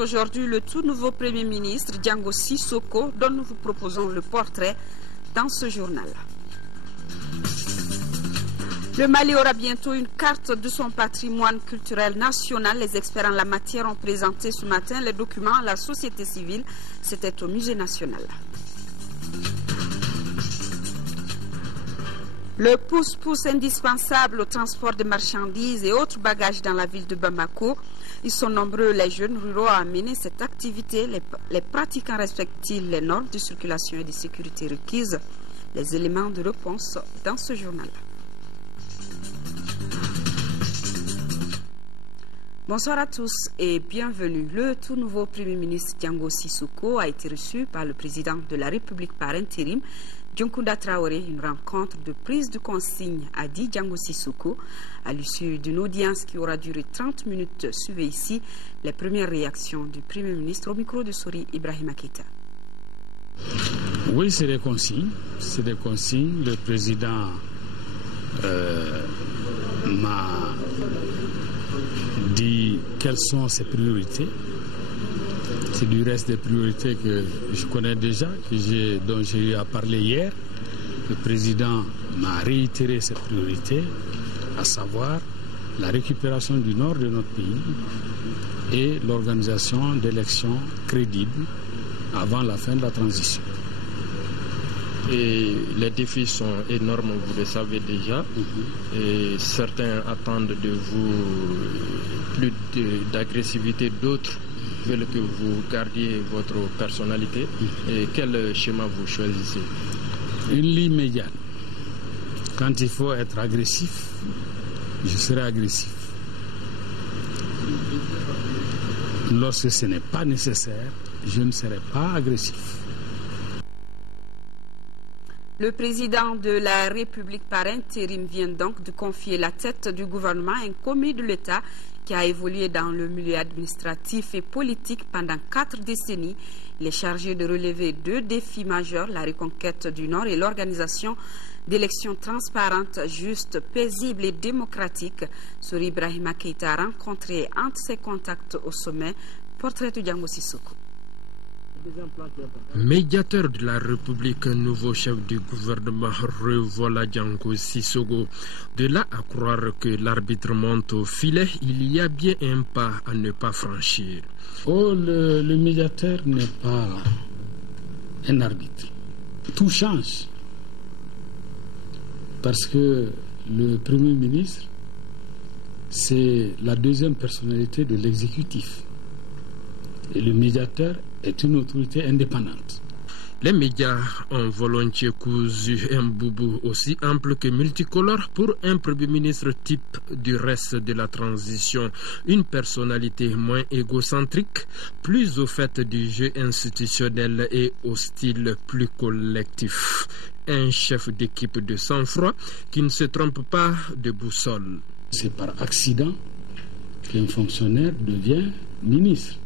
Aujourd'hui, le tout nouveau Premier ministre, Diango Sissoko, dont nous vous proposons le portrait dans ce journal. Le Mali aura bientôt une carte de son patrimoine culturel national. Les experts en la matière ont présenté ce matin les documents à la société civile. C'était au Musée national. Le pousse-pousse indispensable au transport de marchandises et autres bagages dans la ville de Bamako. Ils sont nombreux, les jeunes ruraux, à mener cette activité. Les pratiquants respectent-ils les normes de circulation et de sécurité requises? Les éléments de réponse dans ce journal. Bonsoir à tous et bienvenue. Le tout nouveau Premier ministre Diango Sissoko a été reçu par le président de la République par intérim, Dioncounda Traoré. Une rencontre de prise de consigne a dit Diango Sissoko. À l'issue d'une audience qui aura duré 30 minutes, suivez ici les premières réactions du Premier ministre au micro de Sori Ibrahima Keita. Oui, c'est des consignes. C'est des consignes. Le président m'a dit quelles sont ses priorités. C'est du reste des priorités que je connais déjà, dont j'ai eu à parler hier. Le président m'a réitéré ses priorités, à savoir la récupération du nord de notre pays et l'organisation d'élections crédibles avant la fin de la transition. Et les défis sont énormes, vous le savez déjà. Et certains attendent de vous plus d'agressivité, d'autres veulent que vous gardiez votre personnalité. Et quel schéma vous choisissez? Une ligne médiane. Quand il faut être agressif, je serai agressif. Lorsque ce n'est pas nécessaire, je ne serai pas agressif. Le président de la République par intérim vient donc de confier la tête du gouvernement à un commis de l'État qui a évolué dans le milieu administratif et politique pendant 4 décennies. Il est chargé de relever 2 défis majeurs, la reconquête du Nord et l'organisation d'élections transparentes, justes, paisibles et démocratiques. Sori Ibrahima Keita a rencontré entre ses contacts au sommet portrait de Diango Sissoko. Médiateur de la République, nouveau chef du gouvernement, revoilà Diango Sissoko. De là à croire que l'arbitre monte au filet, il y a bien un pas à ne pas franchir. Oh, le médiateur n'est pas un arbitre. Tout change. Parce que le Premier ministre, c'est la deuxième personnalité de l'exécutif. Et le médiateur est une autorité indépendante. Les médias ont volontiers cousu un boubou aussi ample que multicolore pour un Premier ministre type du reste de la transition. Une personnalité moins égocentrique, plus au fait du jeu institutionnel et au style plus collectif. Un chef d'équipe de sang-froid qui ne se trompe pas de boussole. C'est par accident qu'un fonctionnaire devient ministre.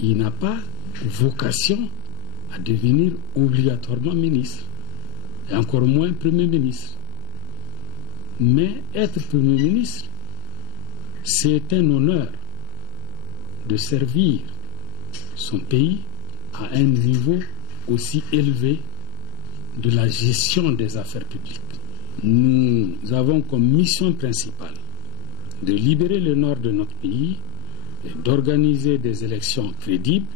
Il n'a pas vocation à devenir obligatoirement ministre, et encore moins Premier ministre. Mais être Premier ministre, c'est un honneur de servir son pays à un niveau aussi élevé de la gestion des affaires publiques. Nous avons comme mission principale de libérer le nord de notre pays et d'organiser des élections crédibles.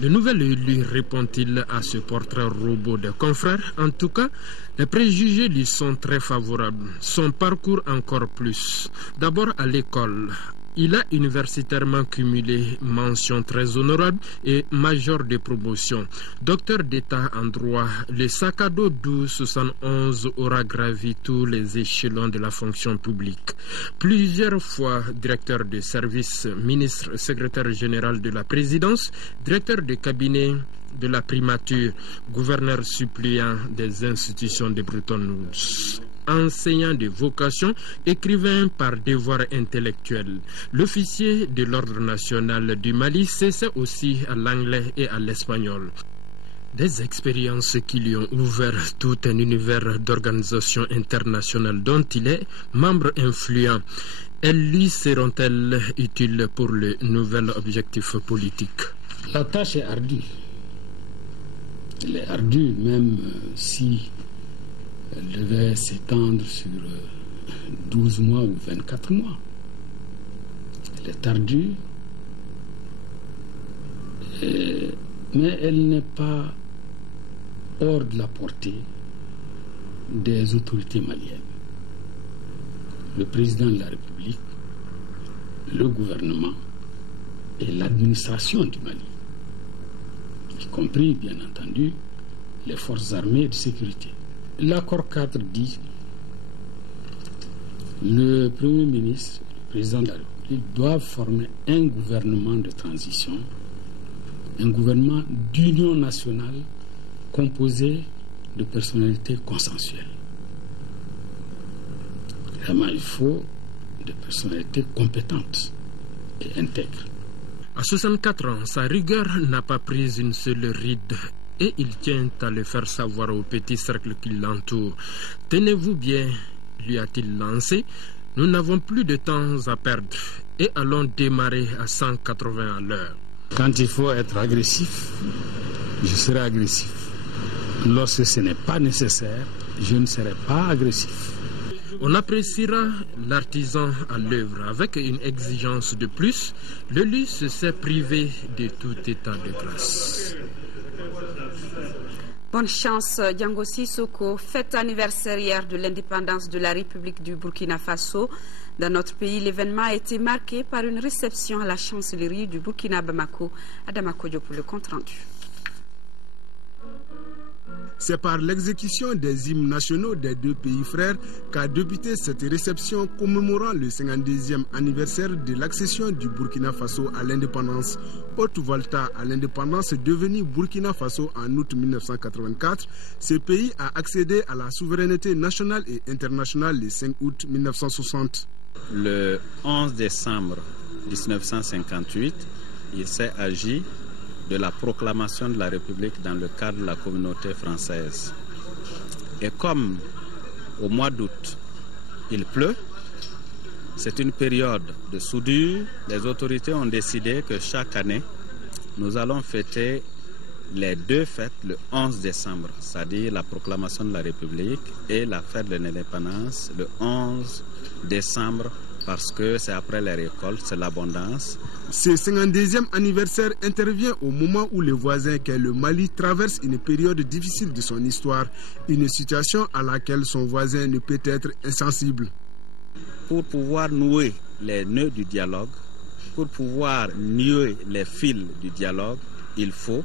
Le nouvel élu répond-il à ce portrait robot des confrères? En tout cas, les préjugés lui sont très favorables. Son parcours encore plus. D'abord à l'école. Il a universitairement cumulé mention très honorable et major de promotion. Docteur d'État en droit, le sac à dos 1271 aura gravi tous les échelons de la fonction publique. Plusieurs fois directeur de service, ministre, secrétaire général de la présidence, directeur de cabinet de la primature, gouverneur suppléant des institutions de Bretton Woods. Enseignant de vocation, écrivain par devoir intellectuel. L'officier de l'ordre national du Mali cessait aussi à l'anglais et à l'espagnol. Des expériences qui lui ont ouvert tout un univers d'organisation internationale dont il est membre influent. Elles lui seront-elles utiles pour le nouvel objectif politique? La tâche est ardue. Elle est ardue même si elle devait s'étendre sur 12 mois ou 24 mois. Elle est ardue, mais elle n'est pas hors de la portée des autorités maliennes. Le président de la République, le gouvernement et l'administration du Mali, y compris bien entendu les forces armées de sécurité. L'accord cadre dit le Premier ministre, le président de la République doivent former un gouvernement de transition, un gouvernement d'union nationale composé de personnalités consensuelles. Vraiment, il faut des personnalités compétentes et intègres. À 64 ans, sa rigueur n'a pas pris une seule ride et il tient à le faire savoir au petit cercle qui l'entoure. Tenez-vous bien, lui a-t-il lancé, nous n'avons plus de temps à perdre et allons démarrer à 180 à l'heure. Quand il faut être agressif, je serai agressif. Lorsque ce n'est pas nécessaire, je ne serai pas agressif. On appréciera l'artisan à l'œuvre. Avec une exigence de plus, le lui se sait privé de tout état de grâce. Bonne chance, Django Sissoko. Fête anniversaire hier de l'indépendance de la République du Burkina Faso. Dans notre pays, l'événement a été marqué par une réception à la chancellerie du Burkina Bamako. Adama Kodjo pour le compte-rendu. C'est par l'exécution des hymnes nationaux des deux pays frères qu'a débuté cette réception commémorant le 52e anniversaire de l'accession du Burkina Faso à l'indépendance. Haute-Volta à l'indépendance devenu Burkina Faso en août 1984, ce pays a accédé à la souveraineté nationale et internationale le 5 août 1960. Le 11 décembre 1958, il s'est agi de la proclamation de la République dans le cadre de la communauté française. Et comme au mois d'août, il pleut, c'est une période de soudure. Les autorités ont décidé que chaque année, nous allons fêter les deux fêtes le 11 décembre, c'est-à-dire la proclamation de la République et la fête de l'indépendance le 11 décembre, parce que c'est après les récoltes, c'est l'abondance. Ce 52e anniversaire intervient au moment où le voisin qu'est le Mali traverse une période difficile de son histoire, une situation à laquelle son voisin ne peut être insensible. Pour pouvoir nouer les nœuds du dialogue, pour pouvoir nouer les fils du dialogue, il faut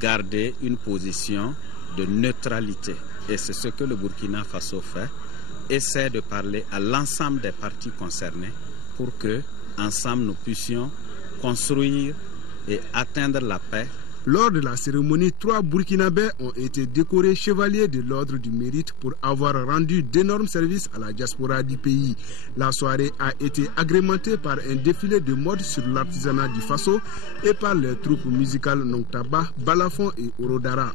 garder une position de neutralité. Et c'est ce que le Burkina Faso fait. Essaie de parler à l'ensemble des parties concernées pour que, ensemble, nous puissions construire et atteindre la paix. Lors de la cérémonie, 3 Burkinabés ont été décorés chevaliers de l'ordre du mérite pour avoir rendu d'énormes services à la diaspora du pays. La soirée a été agrémentée par un défilé de mode sur l'artisanat du Faso et par les troupes musicales Nongtaba, Balafon et Orodara.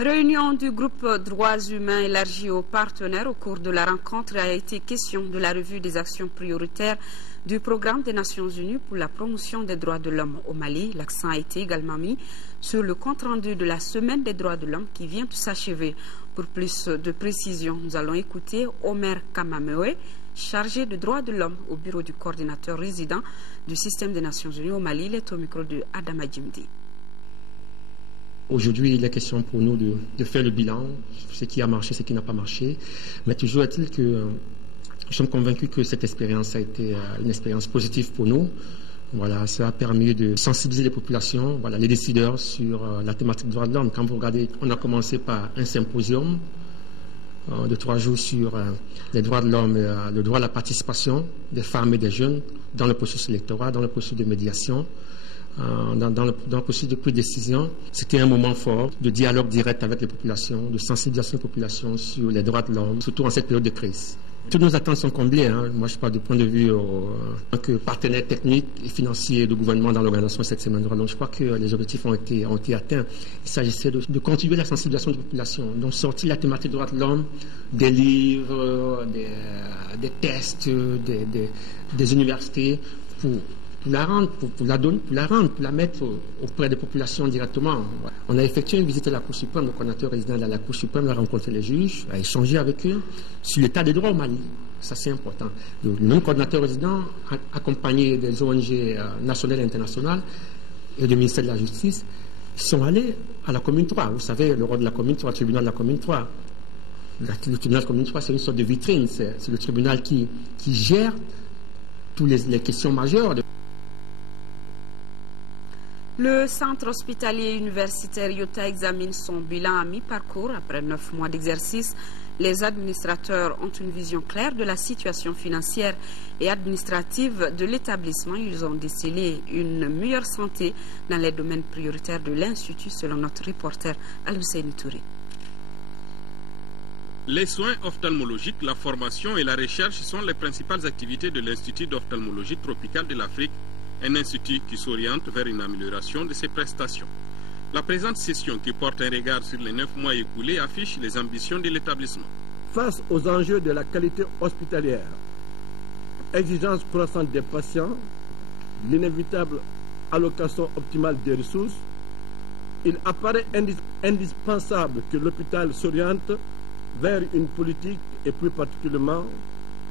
Réunion du groupe Droits humains élargie aux partenaires. Au cours de la rencontre a été question de la revue des actions prioritaires du programme des Nations Unies pour la promotion des droits de l'homme au Mali. L'accent a été également mis sur le compte-rendu de la Semaine des droits de l'homme qui vient de s'achever. Pour plus de précision, nous allons écouter Omer Kamamewe, chargé de droits de l'homme au bureau du coordinateur résident du système des Nations Unies au Mali. Il est au micro de Adama Djimdi. Aujourd'hui, il est question pour nous de faire le bilan, ce qui a marché, ce qui n'a pas marché. Mais toujours est-il que nous sommes convaincus que cette expérience a été une expérience positive pour nous. Voilà, ça a permis de sensibiliser les populations, voilà, les décideurs sur la thématique des droits de l'homme. Quand vous regardez, on a commencé par un symposium de 3 jours sur les droits de l'homme, le droit à la participation des femmes et des jeunes dans le processus électoral, dans le processus de médiation. Dans le processus de prise de décision, c'était un moment fort de dialogue direct avec les populations, de sensibilisation des populations sur les droits de l'homme, surtout en cette période de crise. Toutes nos attentes sont comblées. Moi, je parle du point de vue que partenaire technique et financier du gouvernement dans l'organisation de cette semaine. Donc, je crois que les objectifs ont été atteints. Il s'agissait de contribuer à la sensibilisation de la population. Donc, sortir la thématique des droits de l'homme, des livres, des tests, des universités, pour la rendre, pour la mettre auprès des populations directement. On a effectué une visite à la Cour suprême, le coordinateur résident de la Cour suprême a rencontré les juges, a échangé avec eux sur l'état des droits au Mali. Ça, c'est important. Le même coordinateur résident, accompagné des ONG nationales et internationales et du ministère de la Justice, sont allés à la commune 3. Vous savez, le rôle de la commune 3, le tribunal de la commune 3. Le tribunal de la commune 3, c'est une sorte de vitrine. C'est le tribunal qui gère toutes les questions majeures. Le centre hospitalier universitaire IOTA examine son bilan à mi-parcours. Après 9 mois d'exercice, les administrateurs ont une vision claire de la situation financière et administrative de l'établissement. Ils ont décelé une meilleure santé dans les domaines prioritaires de l'Institut, selon notre reporter Al-Husseini Touré. Les soins ophtalmologiques, la formation et la recherche sont les principales activités de l'Institut d'ophtalmologie tropicale de l'Afrique, un institut qui s'oriente vers une amélioration de ses prestations. La présente session, qui porte un regard sur les 9 mois écoulés, affiche les ambitions de l'établissement. Face aux enjeux de la qualité hospitalière, exigence croissante des patients, l'inévitable allocation optimale des ressources, il apparaît indispensable que l'hôpital s'oriente vers une politique et plus particulièrement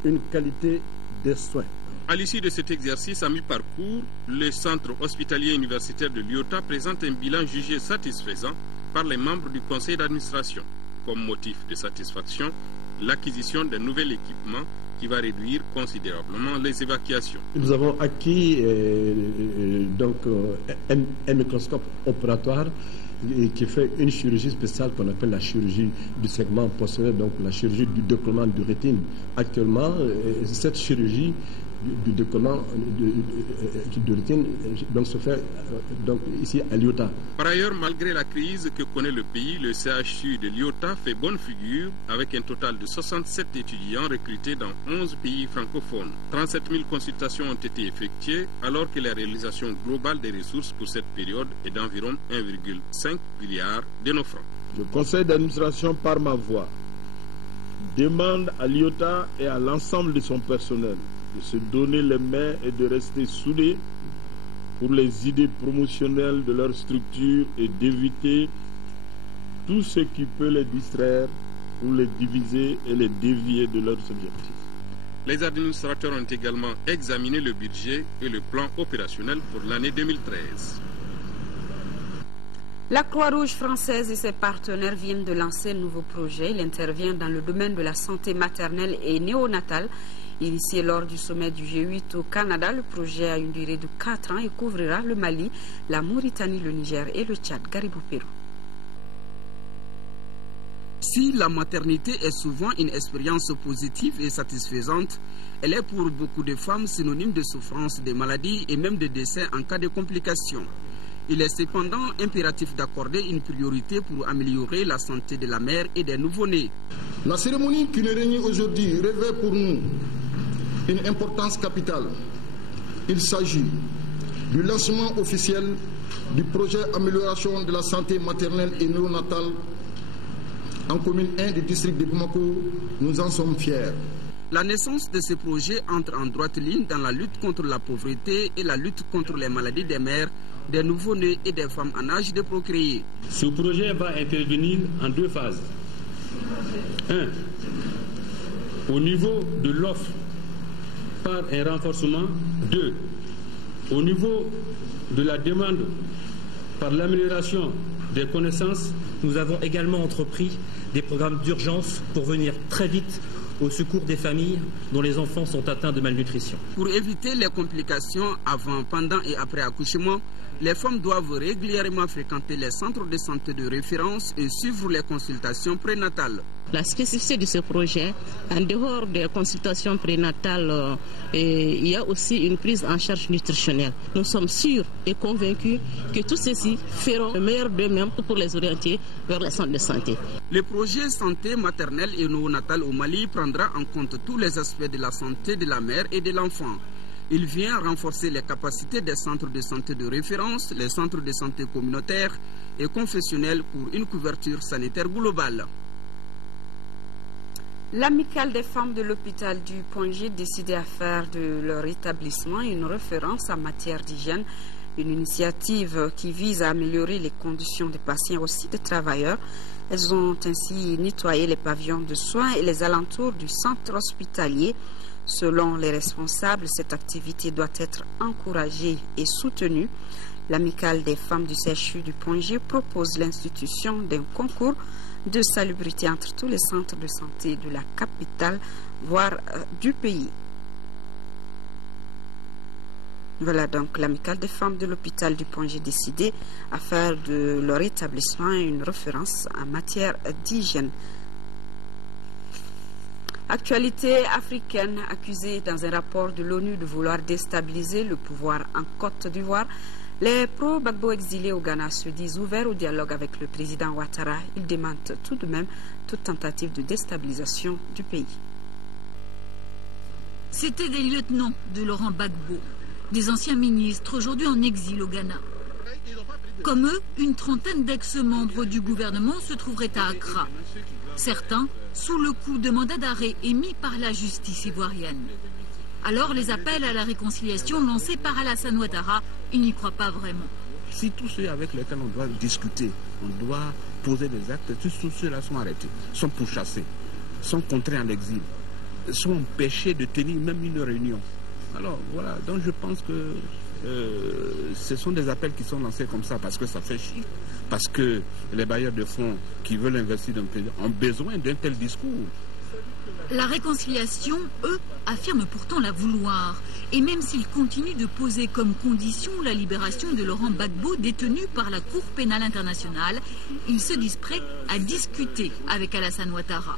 une qualité des soins. À l'issue de cet exercice à mi-parcours, le centre hospitalier universitaire de l'IOTA présente un bilan jugé satisfaisant par les membres du conseil d'administration. Comme motif de satisfaction, l'acquisition d'un nouvel équipement qui va réduire considérablement les évacuations. Nous avons acquis un microscope opératoire qui fait une chirurgie spéciale qu'on appelle la chirurgie du segment postérieur, donc la chirurgie du décollement de rétine. Actuellement, cette chirurgie du décollement de rétine se fait ici à l'IOTA. Par ailleurs, malgré la crise que connaît le pays, le CHU de l'IOTA fait bonne figure avec un total de 67 étudiants recrutés dans 11 pays francophones. 37 000 consultations ont été effectuées alors que la réalisation globale des ressources pour cette période est d'environ 1,5 milliard de nos francs. Le conseil d'administration, par ma voix, demande à l'IOTA et à l'ensemble de son personnel de se donner les mains et de rester soudés pour les idées promotionnelles de leur structure et d'éviter tout ce qui peut les distraire ou les diviser et les dévier de leurs objectifs. Les administrateurs ont également examiné le budget et le plan opérationnel pour l'année 2013. La Croix-Rouge française et ses partenaires viennent de lancer un nouveau projet. Il intervient dans le domaine de la santé maternelle et néonatale. Initié lors du sommet du G8 au Canada, le projet a une durée de 4 ans et couvrira le Mali, la Mauritanie, le Niger et le Tchad. Garibou Pérou. Si la maternité est souvent une expérience positive et satisfaisante, elle est pour beaucoup de femmes synonyme de souffrance, de maladies et même de décès en cas de complications. Il est cependant impératif d'accorder une priorité pour améliorer la santé de la mère et des nouveau-nés. La cérémonie qui nous réunit aujourd'hui revêt pour nous une importance capitale. Il s'agit du lancement officiel du projet Amélioration de la santé maternelle et néonatale en commune 1 du district de Bamako. Nous en sommes fiers. La naissance de ce projet entre en droite ligne dans la lutte contre la pauvreté et la lutte contre les maladies des mères, des nouveau-nés et des femmes en âge de procréer. Ce projet va intervenir en 2 phases. 1. Au niveau de l'offre par un renforcement. 2. Au niveau de la demande par l'amélioration des connaissances. Nous avons également entrepris des programmes d'urgence pour venir très vite au secours des familles dont les enfants sont atteints de malnutrition. Pour éviter les complications avant, pendant et après accouchement, les femmes doivent régulièrement fréquenter les centres de santé de référence et suivre les consultations prénatales. La spécificité de ce projet, en dehors des consultations prénatales, il y a aussi une prise en charge nutritionnelle. Nous sommes sûrs et convaincus que tous ceux-ci feront le meilleur d'eux-mêmes pour les orienter vers les centres de santé. Le projet santé maternelle et néonatale au Mali prend prendra en compte tous les aspects de la santé de la mère et de l'enfant. Il vient renforcer les capacités des centres de santé de référence, les centres de santé communautaires et confessionnels pour une couverture sanitaire globale. L'amicale des femmes de l'hôpital du Point G décidait à faire de leur établissement une référence en matière d'hygiène, une initiative qui vise à améliorer les conditions des patients aussi des travailleurs. Elles ont ainsi nettoyé les pavillons de soins et les alentours du centre hospitalier. Selon les responsables, cette activité doit être encouragée et soutenue. L'amicale des femmes du CHU du Point G propose l'institution d'un concours de salubrité entre tous les centres de santé de la capitale, voire du pays. Voilà donc l'amicale des femmes de l'hôpital du Point G décidé à faire de leur établissement une référence en matière d'hygiène. Actualité africaine, accusée dans un rapport de l'ONU de vouloir déstabiliser le pouvoir en Côte d'Ivoire. Les pro-Gbagbo exilés au Ghana se disent ouverts au dialogue avec le président Ouattara. Ils démentent tout de même toute tentative de déstabilisation du pays. C'étaient des lieutenants de Laurent Gbagbo, des anciens ministres aujourd'hui en exil au Ghana. Comme eux, une trentaine d'ex-membres du gouvernement se trouveraient à Accra. Certains sous le coup de mandat d'arrêt émis par la justice ivoirienne. Alors les appels à la réconciliation lancés par Alassane Ouattara, il n'y croit pas vraiment. Si tous ceux avec lesquels on doit discuter, on doit poser des actes, tous ceux-là sont arrêtés, sont pourchassés, sont contraints en exil, sont empêchés de tenir même une réunion. Alors voilà, donc je pense que ce sont des appels qui sont lancés comme ça parce que ça fait chier, parce que les bailleurs de fonds qui veulent investir dans le pays ont besoin d'un tel discours. La réconciliation, eux, affirment pourtant la vouloir. Et même s'ils continuent de poser comme condition la libération de Laurent Gbagbo détenu par la Cour pénale internationale, ils se disent prêts à discuter avec Alassane Ouattara.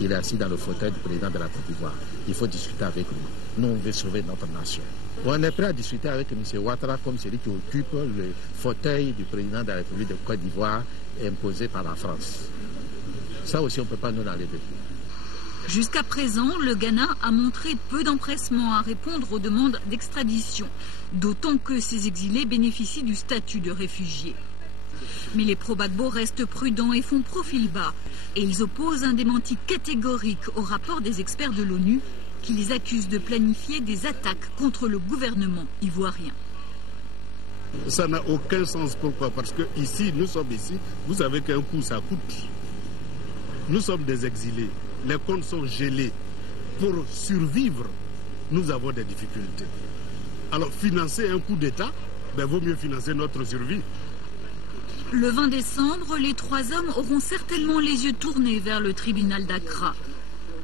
Il est assis dans le fauteuil du président de la Côte d'Ivoire. Il faut discuter avec lui. Nous, on veut sauver notre nation. On est prêt à discuter avec M. Ouattara comme celui qui occupe le fauteuil du président de la République de Côte d'Ivoire imposé par la France. Ça aussi, on ne peut pas nous l'enlever. Jusqu'à présent, le Ghana a montré peu d'empressement à répondre aux demandes d'extradition, d'autant que ces exilés bénéficient du statut de réfugiés. Mais les pro-Gbagbo restent prudents et font profil bas, et ils opposent un démenti catégorique au rapport des experts de l'ONU qui les accusent de planifier des attaques contre le gouvernement ivoirien. Ça n'a aucun sens. Pourquoi? Parce que ici, nous sommes ici, vous savez qu'un coup, ça coûte. Nous sommes des exilés. Les comptes sont gelés. Pour survivre, nous avons des difficultés. Alors, financer un coup d'État, vaut mieux financer notre survie. Le 20 décembre, les trois hommes auront certainement les yeux tournés vers le tribunal d'Accra.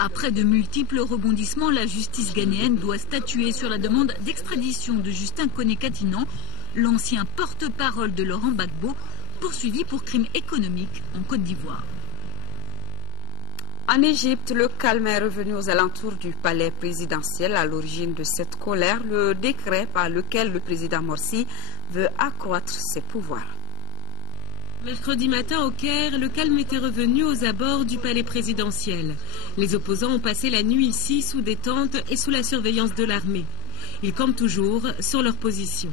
Après de multiples rebondissements, la justice ghanéenne doit statuer sur la demande d'extradition de Justin Koné-Katinan, l'ancien porte-parole de Laurent Gbagbo, poursuivi pour crimes économiques en Côte d'Ivoire. En Égypte, le calme est revenu aux alentours du palais présidentiel. À l'origine de cette colère, le décret par lequel le président Morsi veut accroître ses pouvoirs. Mercredi matin au Caire, le calme était revenu aux abords du palais présidentiel. Les opposants ont passé la nuit ici sous des tentes et sous la surveillance de l'armée. Ils campent toujours sur leur position.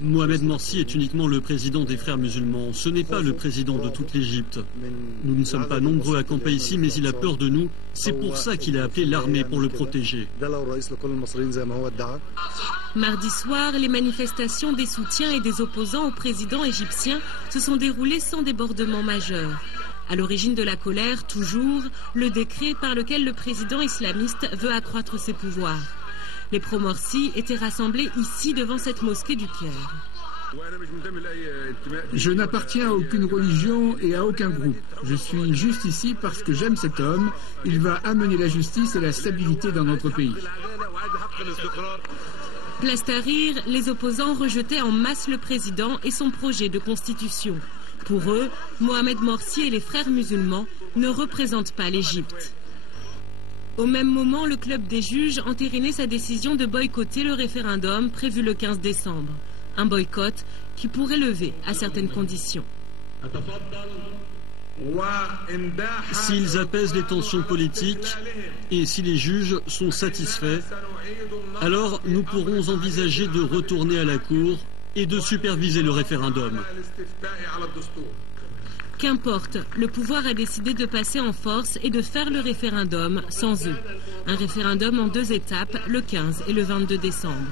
Mohamed Morsi est uniquement le président des frères musulmans. Ce n'est pas le président de toute l'Égypte. Nous ne sommes pas nombreux à camper ici, mais il a peur de nous. C'est pour ça qu'il a appelé l'armée pour le protéger. Mardi soir, les manifestations des soutiens et des opposants au président égyptien se sont déroulées sans débordement majeur. À l'origine de la colère, toujours, le décret par lequel le président islamiste veut accroître ses pouvoirs. Les pro-Morsi étaient rassemblés ici devant cette mosquée du Caire. Je n'appartiens à aucune religion et à aucun groupe. Je suis juste ici parce que j'aime cet homme. Il va amener la justice et la stabilité dans notre pays. Place Tahrir, les opposants rejetaient en masse le président et son projet de constitution. Pour eux, Mohamed Morsi et les frères musulmans ne représentent pas l'Égypte. Au même moment, le club des juges entérinait sa décision de boycotter le référendum prévu le 15 décembre. Un boycott qui pourrait lever à certaines conditions. S'ils apaisent les tensions politiques et si les juges sont satisfaits, alors nous pourrons envisager de retourner à la Cour et de superviser le référendum. Qu'importe, le pouvoir a décidé de passer en force et de faire le référendum sans eux. Un référendum en 2 étapes, le 15 et le 22 décembre.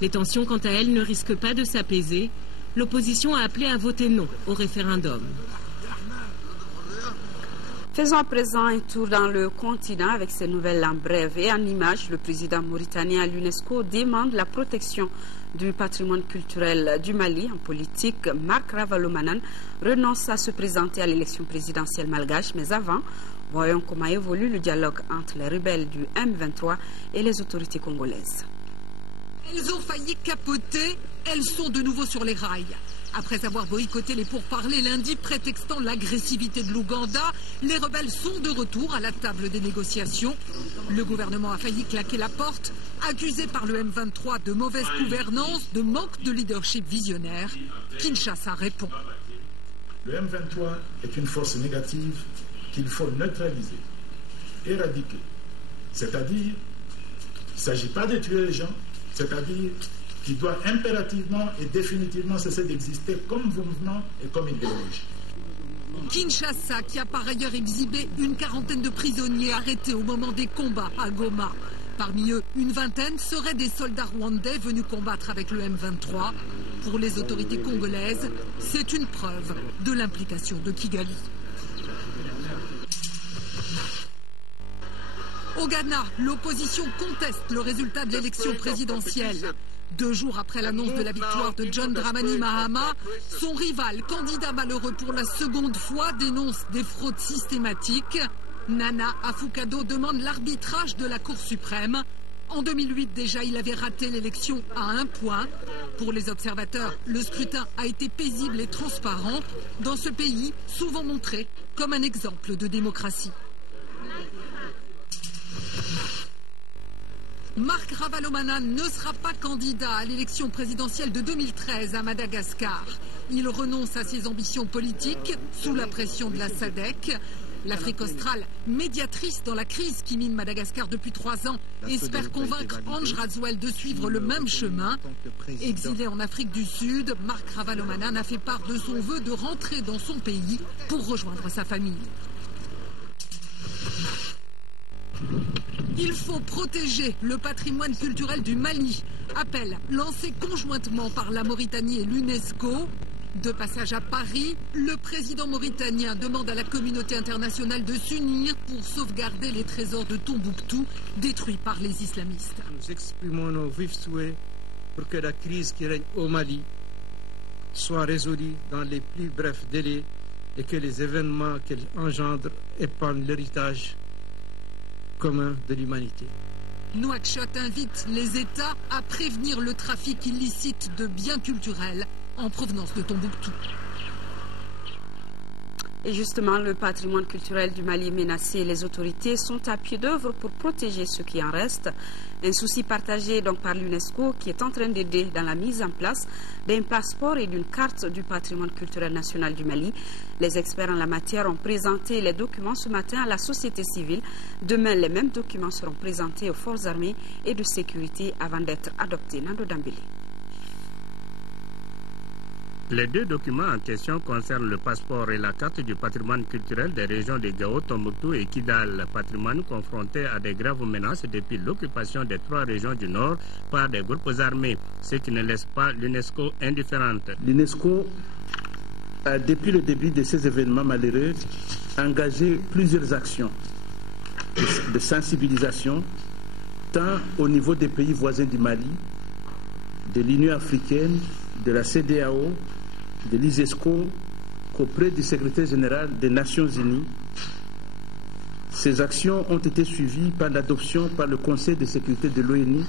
Les tensions, quant à elles, ne risquent pas de s'apaiser. L'opposition a appelé à voter non au référendum. Faisons à présent un tour dans le continent avec ces nouvelles en brève et en images. Le président mauritanien à l'UNESCO demande la protection du patrimoine culturel du Mali. En politique, Marc Ravalomanan renonce à se présenter à l'élection présidentielle malgache. Mais avant, voyons comment évolue le dialogue entre les rebelles du M23 et les autorités congolaises. Elles ont failli capoter, elles sont de nouveau sur les rails. Après avoir boycotté les pourparlers lundi, prétextant l'agressivité de l'Ouganda, les rebelles sont de retour à la table des négociations. Le gouvernement a failli claquer la porte, accusé par le M23 de mauvaise gouvernance, de manque de leadership visionnaire. Kinshasa répond. Le M23 est une force négative qu'il faut neutraliser, éradiquer. C'est-à-dire, il ne s'agit pas de tuer les gens, c'est-à-dire qui doit impérativement et définitivement cesser d'exister comme mouvement et comme idéologie. Kinshasa, qui a par ailleurs exhibé une quarantaine de prisonniers arrêtés au moment des combats à Goma. Parmi eux, une vingtaine seraient des soldats rwandais venus combattre avec le M23. Pour les autorités congolaises, c'est une preuve de l'implication de Kigali. Au Ghana, l'opposition conteste le résultat de l'élection présidentielle. 2 jours après l'annonce de la victoire de John Dramani Mahama, son rival, candidat malheureux pour la seconde fois, dénonce des fraudes systématiques. Nana Akufo-Addo demande l'arbitrage de la Cour suprême. En 2008 déjà, il avait raté l'élection à 1 point. Pour les observateurs, le scrutin a été paisible et transparent dans ce pays, souvent montré comme un exemple de démocratie. Marc Ravalomanan ne sera pas candidat à l'élection présidentielle de 2013 à Madagascar. Il renonce à ses ambitions politiques sous la pression de la SADC. L'Afrique australe, médiatrice dans la crise qui mine Madagascar depuis 3 ans, espère convaincre Ange Razouel de suivre le même chemin. Exilé en Afrique du Sud, Marc Ravalomanan a fait part de son vœu de rentrer dans son pays pour rejoindre sa famille. Il faut protéger le patrimoine culturel du Mali. Appel lancé conjointement par la Mauritanie et l'UNESCO. De passage à Paris, le président mauritanien demande à la communauté internationale de s'unir pour sauvegarder les trésors de Tombouctou détruits par les islamistes. Nous exprimons nos vifs souhaits pour que la crise qui règne au Mali soit résolue dans les plus brefs délais et que les événements qu'elle engendre épandent l'héritage commun de l'humanité. Nouakchott invite les États à prévenir le trafic illicite de biens culturels en provenance de Tombouctou. Et justement, le patrimoine culturel du Mali est menacé. Les autorités sont à pied d'œuvre pour protéger ce qui en reste. Un souci partagé donc par l'UNESCO qui est en train d'aider dans la mise en place d'un passeport et d'une carte du patrimoine culturel national du Mali. Les experts en la matière ont présenté les documents ce matin à la société civile. Demain, les mêmes documents seront présentés aux forces armées et de sécurité avant d'être adoptés. Nando Dambélé. Les 2 documents en question concernent le passeport et la carte du patrimoine culturel des régions de Gao, Tombouctou et Kidal, patrimoine confronté à des graves menaces depuis l'occupation des 3 régions du Nord par des groupes armés, ce qui ne laisse pas l'UNESCO indifférente. L'UNESCO a, depuis le début de ces événements malheureux, engagé plusieurs actions de sensibilisation, tant au niveau des pays voisins du Mali, de l'Union africaine, de la CEDEAO, de l'ISESCO qu'auprès du secrétaire général des Nations Unies. Ces actions ont été suivies par l'adoption par le Conseil de sécurité de l'ONU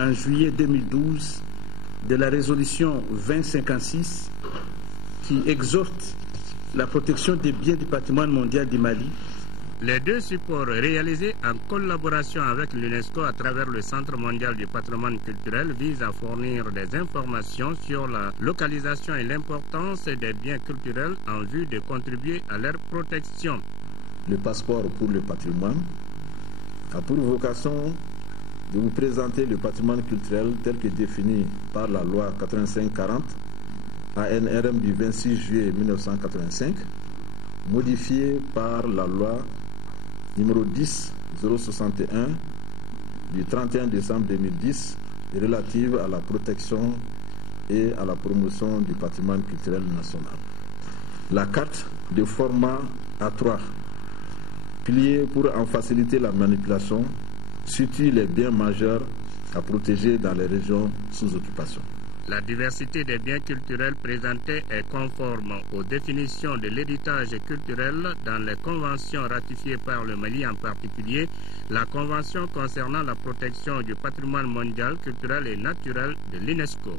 en juillet 2012 de la résolution 2056 qui exhorte la protection des biens du patrimoine mondial du Mali Les deux supports réalisés en collaboration avec l'UNESCO à travers le Centre mondial du patrimoine culturel visent à fournir des informations sur la localisation et l'importance des biens culturels en vue de contribuer à leur protection. Le passeport pour le patrimoine a pour vocation de vous présenter le patrimoine culturel tel que défini par la loi 85-40 ANRM du 26 juillet 1985, modifiée par la loi numéro 10-061 du 31 décembre 2010 relative à la protection et à la promotion du patrimoine culturel national. La carte de format A3, pliée pour en faciliter la manipulation, situe les biens majeurs à protéger dans les régions sous occupation. La diversité des biens culturels présentés est conforme aux définitions de l'héritage culturel dans les conventions ratifiées par le Mali, en particulier la convention concernant la protection du patrimoine mondial, culturel et naturel de l'UNESCO.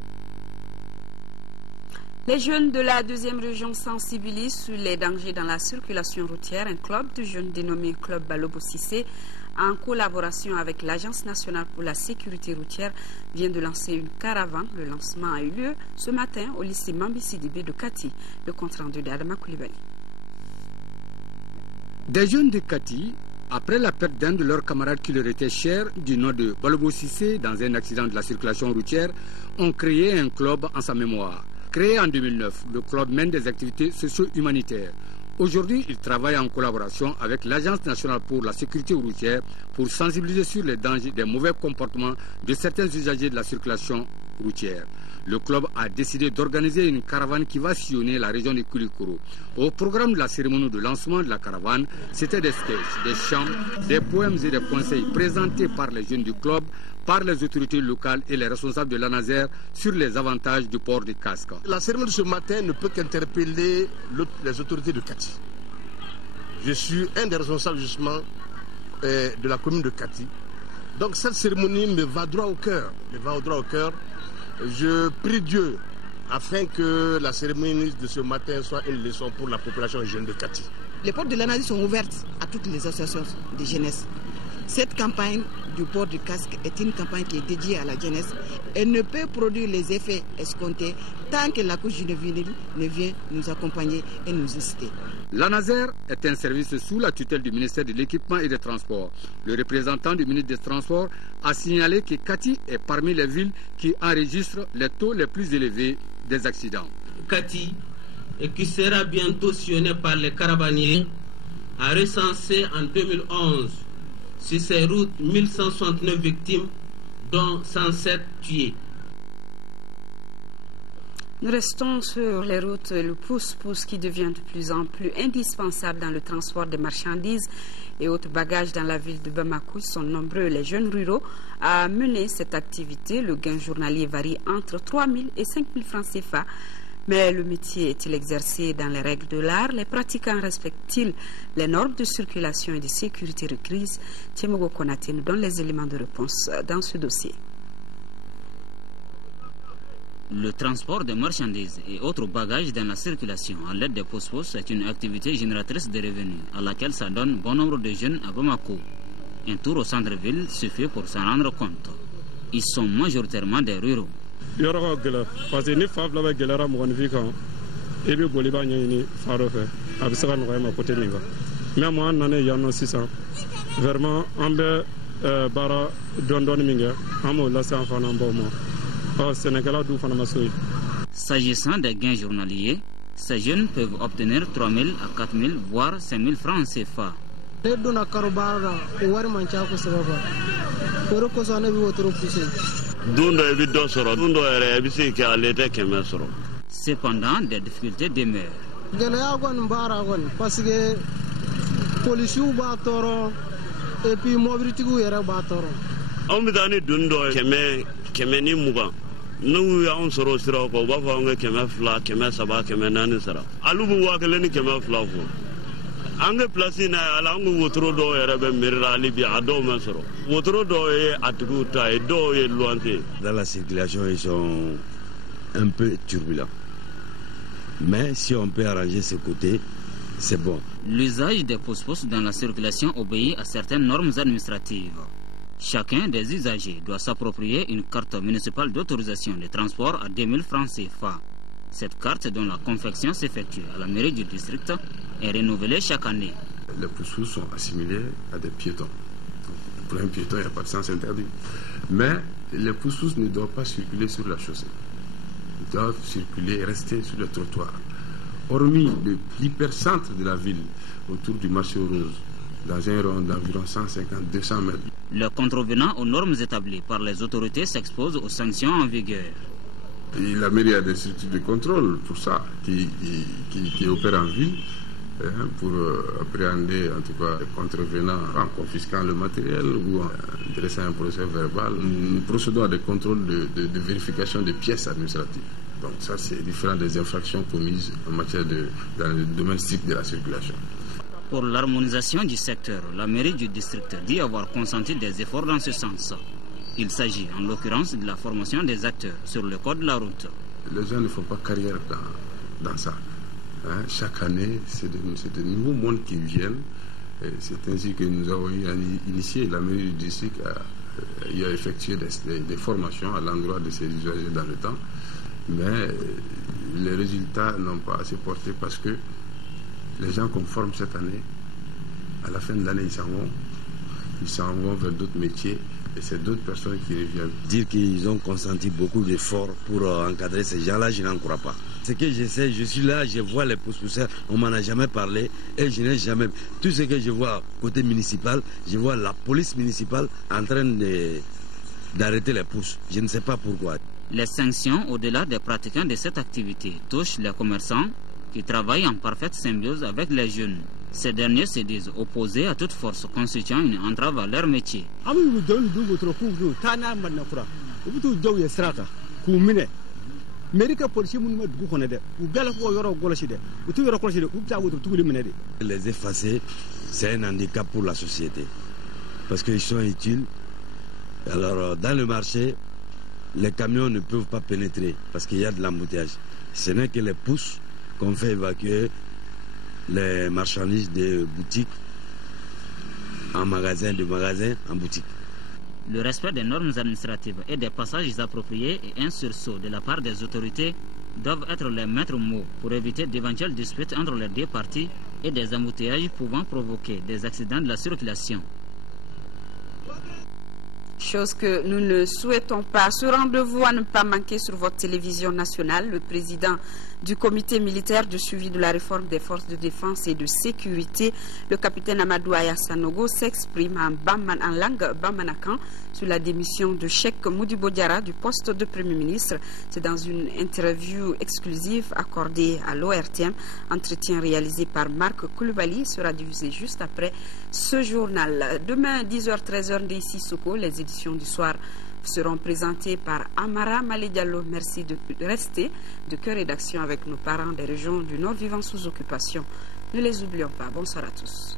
Les jeunes de la 2e région sensibilisent sur les dangers dans la circulation routière. Un club de jeunes dénommé Club Balobo Cissé, en collaboration avec l'Agence nationale pour la sécurité routière, vient de lancer une caravane. Le lancement a eu lieu ce matin au lycée Mambi Sidibé de Kati. Le compte rendu d'Adama Koulibaly. Des jeunes de Kati, après la perte d'un de leurs camarades qui leur était cher, du nom de Balobo Cissé, dans un accident de la circulation routière, ont créé un club en sa mémoire. Créé en 2009, le club mène des activités socio-humanitaires. Aujourd'hui, il travaille en collaboration avec l'Agence nationale pour la sécurité routière pour sensibiliser sur les dangers des mauvais comportements de certains usagers de la circulation routière. Le club a décidé d'organiser une caravane qui va sillonner la région de Koulikoro. Au programme de la cérémonie de lancement de la caravane, c'était des sketchs, des chants, des poèmes et des conseils présentés par les jeunes du club, par les autorités locales et les responsables de l'ANASER sur les avantages du port du casque. La cérémonie de ce matin ne peut qu'interpeller les autorités de Kati. Je suis un des responsables justement de la commune de Kati. Donc cette cérémonie me va droit au cœur. Je prie Dieu afin que la cérémonie de ce matin soit une leçon pour la population jeune de Kati. Les portes de l'analyse sont ouvertes à toutes les associations de jeunesse. Cette campagne du port du casque est une campagne qui est dédiée à la jeunesse. Elle ne peut produire les effets escomptés tant que la couche juvénile ne vient nous accompagner et nous inciter. L'ANASER est un service sous la tutelle du ministère de l'Équipement et des Transports. Le représentant du ministre des Transports a signalé que Kati est parmi les villes qui enregistrent les taux les plus élevés des accidents. Kati, qui sera bientôt sillonné par les caravaniers, a recensé en 2011 sur ces routes 1169 victimes, dont 107 tués. Nous restons sur les routes. Le pousse-pousse qui devient de plus en plus indispensable dans le transport des marchandises et autres bagages dans la ville de Bamako. Ils sont nombreux les jeunes ruraux à mener cette activité. Le gain journalier varie entre 3 000 et 5 000 francs CFA. Mais le métier est-il exercé dans les règles de l'art? Les pratiquants respectent-ils les normes de circulation et de sécurité requises? Tiemogo Konate nous donne les éléments de réponse dans ce dossier. Le transport des marchandises et autres bagages dans la circulation à l'aide des pousse-pousse est une activité génératrice de revenus à laquelle s'adonnent bon nombre de jeunes à Bamako. Un tour au centre-ville suffit pour s'en rendre compte. Ils sont majoritairement des ruraux. Parce que ni fa fila bɛ gɛlɛyara mɔgɔninfin kan i bɛ boli i b'a ɲɛɲini fa dɔ fɛ a bɛ se ka nɔgɔya ma côté min kan mais moi an nanen yan nɔ sisan vraiment an bɛ baara dɔɔni min kɛ an b'o lase an fana an baw ma sɛnɛkɛla dun fana ma so ye. S'agissant des gains journaliers, ces jeunes peuvent obtenir 3 000 à 4 000 voire 5 000 francs CFA. ne donna karo baara la o wari man ca kosɛbɛ quoi o de kosɔn ne bɛ wotoro poussé. Don dɔ i bɛ dɔ sɔrɔ don dɔ yɛrɛ i bɛ se kɛ ale tɛ kɛmɛ sɔrɔ. Cependant, des difficultés demeurent. Gɛlɛya kɔni b'ara kɔni parce que polisiw b'a tɔɔrɔ et puis mobilitigiw yɛrɛ b'a tɔɔrɔ. Anw bɛ taa ni doni dɔ ye kɛmɛ ni 20 n'u y'anw sɔrɔ o sira kan u b'a fɔ anw ka 200, 300, 400 sara olu bɛ 1000 ni 200 fɔ. An ka place na ala an ka wotoro dɔw yɛrɛ bɛ mairie la hali bi a dɔw ma sɔrɔ wotoro dɔw ye a tigiw ta ye dɔw ye lointe. Dans la circulation ils sont un peu turbulents mais si on peut arranger ce côté c'est bon. L'usage des pousse-pousse dans la circulation obéit à certaines normes administratives. Chacun des usagers doit s'approprier une carte municipale d'autorisation de transport à 2000 francs CFA. Cette carte, dont la confection s'effectue à la mairie du district, est renouvelée chaque année. Les pousse-pousse sont assimilés à des piétons. Donc, pour un piéton, il n'y a pas de sens interdit. Mais les pousse-pousse ne doivent pas circuler sur la chaussée. Ils doivent circuler et rester sur le trottoir. Hormis l'hypercentre de la ville, autour du marché aux roses, dans un rond d'environ 150-200 mètres. Le contrevenant aux normes établies par les autorités s'expose aux sanctions en vigueur. Et la mairie a des structures de contrôle pour ça, qui opèrent en ville, pour appréhender en tout cas les contrevenants en confisquant le matériel ou en dressant un procès verbal. Nous procédons à des contrôles de vérification des pièces administratives. Donc ça, c'est différent des infractions commises en matière dans le domaine strict de la circulation. Pour l'harmonisation du secteur, la mairie du district dit avoir consenti des efforts dans ce sens. Il s'agit en l'occurrence de la formation des acteurs sur le code de la route. Les gens ne font pas carrière dans ça. Chaque année, c'est de nouveaux mondes qui viennent. C'est ainsi que nous avons initié, la mairie du district a effectué des formations à l'endroit de ces usagers dans le temps. Mais les résultats n'ont pas assez porté parce que les gens qu'on forme cette année, à la fin de l'année, ils s'en vont vers d'autres métiers et c'est d'autres personnes qui reviennent. Dire qu'ils ont consenti beaucoup d'efforts pour encadrer ces gens-là, je n'en crois pas. Ce que je sais, je suis là, je vois les pousse-pousseurs, on m'en a jamais parlé et je n'ai jamais... Tout ce que je vois côté municipal, je vois la police municipale en train d'arrêter les pousses. Je ne sais pas pourquoi. Les sanctions, au-delà des pratiquants de cette activité, touchent les commerçants qui travaillent en parfaite symbiose avec les jeunes. Ces derniers se disent opposés à toute force constituant une entrave à leur métier. Les effacer, c'est un handicap pour la société parce qu'ils sont utiles. Alors, dans le marché, les camions ne peuvent pas pénétrer parce qu'il y a de l'embouteillage. Ce n'est que les pousses qu'on fait évacuer les marchandises de boutiques en magasin, de magasin en boutique. Le respect des normes administratives et des passages appropriés et un sursaut de la part des autorités doivent être les maîtres mots pour éviter d'éventuelles disputes entre les deux parties et des embouteillages pouvant provoquer des accidents de la circulation. Chose que nous ne souhaitons pas. Ce rendez-vous à ne pas manquer sur votre télévision nationale. Le président du comité militaire de suivi de la réforme des forces de défense et de sécurité, le capitaine Amadou Aya Sanogo, s'exprime en langue bamanakan sur la démission de Cheikh Modibo Diarra du poste de Premier ministre. C'est dans une interview exclusive accordée à l'ORTM. Entretien réalisé par Marc Koulibaly sera diffusé juste après ce journal. Demain, 10h-13h, d'ici Soko, les éditions du soir seront présentées par Amara Malediallo. Merci de rester de cœur et d'action avec nos parents des régions du Nord vivant sous occupation. Ne les oublions pas. Bonsoir à tous.